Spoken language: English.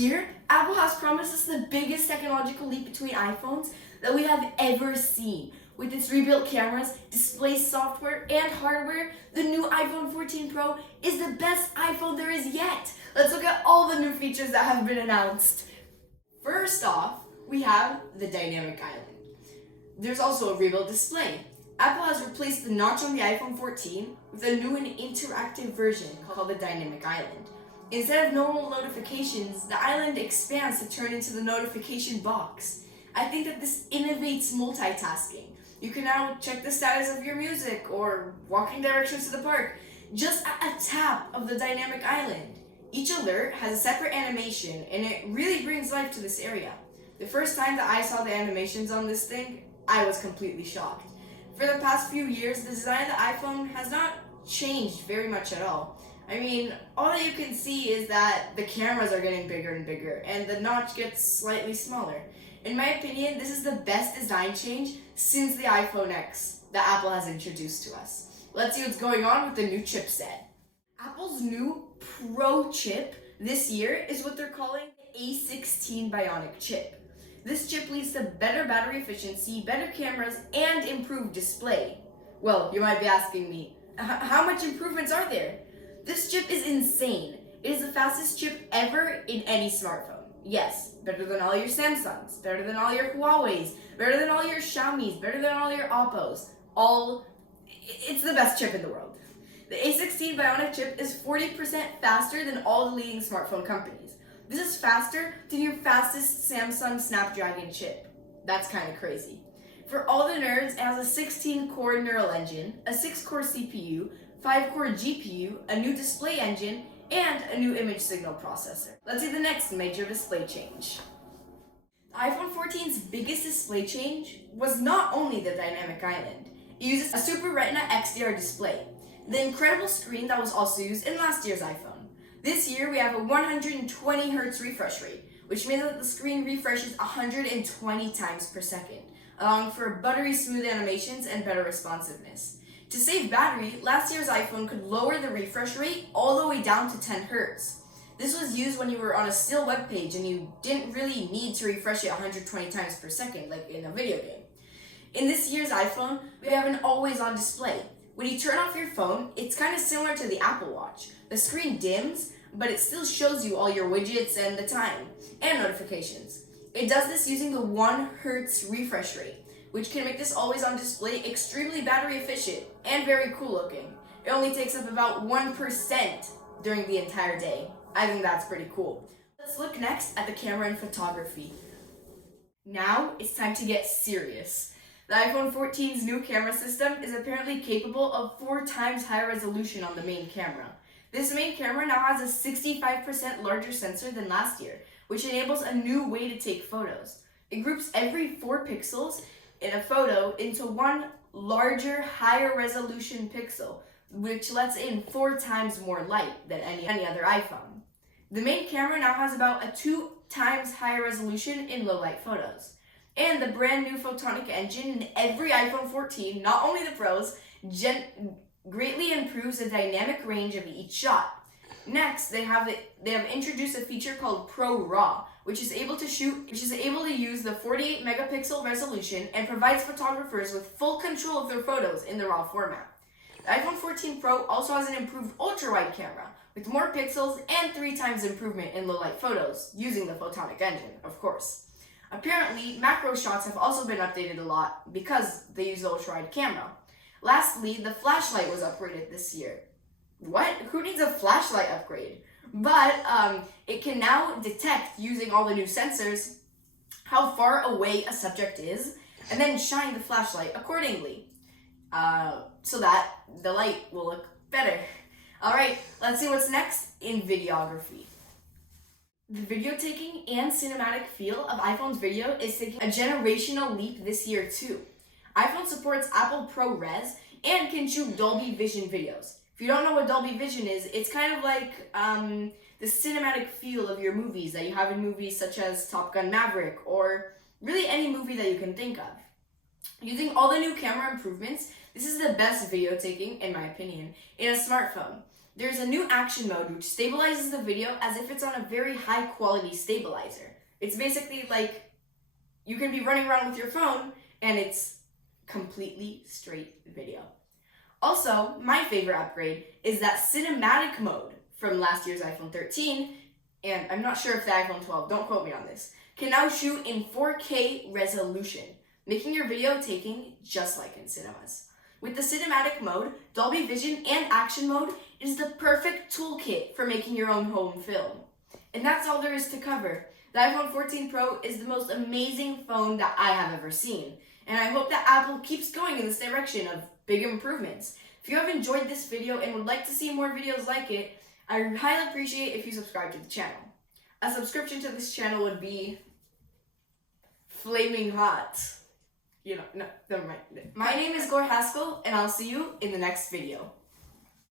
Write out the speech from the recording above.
year, Apple has promised us the biggest technological leap between iPhones that we have ever seen. With its rebuilt cameras, display software, and hardware, the new iPhone 14 Pro is the best iPhone there is yet. Let's look at all the new features that have been announced. First off, we have the dynamic island. There's also a rebuilt display. Apple has replaced the notch on the iPhone 14 with a new and interactive version called the dynamic island. Instead of normal notifications, the island expands to turn into the notification box. I think that this innovates multitasking. You can now check the status of your music or walking directions to the park just at a tap of the dynamic island. Each alert has a separate animation and it really brings life to this area. The first time that I saw the animations on this thing, I was completely shocked. For the past few years, the design of the iPhone has not changed very much at all. I mean, all that you can see is that the cameras are getting bigger and bigger and the notch gets slightly smaller. In my opinion, this is the best design change since the iPhone X that Apple has introduced to us. Let's see what's going on with the new chipset. Apple's new Pro chip this year is what they're calling the A16 Bionic chip. This chip leads to better battery efficiency, better cameras, and improved display. Well, you might be asking me, how much improvements are there? This chip is insane. It is the fastest chip ever in any smartphone. Yes, better than all your Samsungs, better than all your Huawei's, better than all your Xiaomi's, better than all your Oppos. It's the best chip in the world. The A16 Bionic chip is 40% faster than all the leading smartphone companies. This is faster than your fastest Samsung Snapdragon chip. That's kind of crazy. For all the nerds, it has a 16-core neural engine, a 6-core CPU, 5-core GPU, a new display engine, and a new image signal processor. Let's see the next major display change. The iPhone 14's biggest display change was not only the dynamic island. It uses a Super Retina XDR display, the incredible screen that was also used in last year's iPhone. This year we have a 120 Hz refresh rate, which means that the screen refreshes 120 times per second, allowing for buttery smooth animations and better responsiveness. To save battery, last year's iPhone could lower the refresh rate all the way down to 10 Hz. This was used when you were on a still web page and you didn't really need to refresh it 120 times per second like in a video game. In this year's iPhone, we have an always-on display. When you turn off your phone, it's kind of similar to the Apple Watch. The screen dims, but it still shows you all your widgets and the time, and notifications. It does this using the 1 Hz refresh rate, which can make this always-on display extremely battery efficient and very cool looking. It only takes up about 1% during the entire day. I think that's pretty cool. Let's look next at the camera and photography. Now it's time to get serious. The iPhone 14's new camera system is apparently capable of 4 times higher resolution on the main camera. This main camera now has a 65% larger sensor than last year, which enables a new way to take photos. It groups every 4 pixels in a photo into one larger, higher resolution pixel, which lets in 4 times more light than any other iPhone. The main camera now has about a 2 times higher resolution in low light photos. And the brand new photonic engine in every iPhone 14, not only the Pros, greatly improves the dynamic range of each shot. Next, they have introduced a feature called Pro RAW, which is able to use the 48 megapixel resolution and provides photographers with full control of their photos in the RAW format. The iPhone 14 Pro also has an improved ultra-wide camera with more pixels and 3 times improvement in low-light photos using the photonic engine, of course. Apparently, macro shots have also been updated a lot because they use the ultra-wide camera. Lastly, the flashlight was upgraded this year. What? Who needs a flashlight upgrade? But it can now detect, using all the new sensors, how far away a subject is, and then shine the flashlight accordingly, so that the light will look better. Alright, let's see what's next in videography. The video taking and cinematic feel of iPhone's video is taking a generational leap this year too. iPhone supports Apple ProRes and can shoot Dolby Vision videos. If you don't know what Dolby Vision is, it's kind of like the cinematic feel of your movies that you have in movies such as Top Gun Maverick or really any movie that you can think of. Using all the new camera improvements, this is the best video taking, in my opinion, in a smartphone. There's a new action mode which stabilizes the video as if it's on a very high quality stabilizer. It's basically like you can be running around with your phone and it's completely straight video. Also, my favorite upgrade is that cinematic mode from last year's iPhone 13, and I'm not sure if the iPhone 12, don't quote me on this, can now shoot in 4K resolution, making your video taking just like in cinemas. With the cinematic mode, Dolby Vision, and action mode, it is the perfect toolkit for making your own home film. And that's all there is to cover. The iPhone 14 Pro is the most amazing phone that I have ever seen. And I hope that Apple keeps going in this direction of big improvements. If you have enjoyed this video and would like to see more videos like it, I highly appreciate if you subscribe to the channel. A subscription to this channel would be flaming hot. No, never mind. My name is Gore Haskell, and I'll see you in the next video.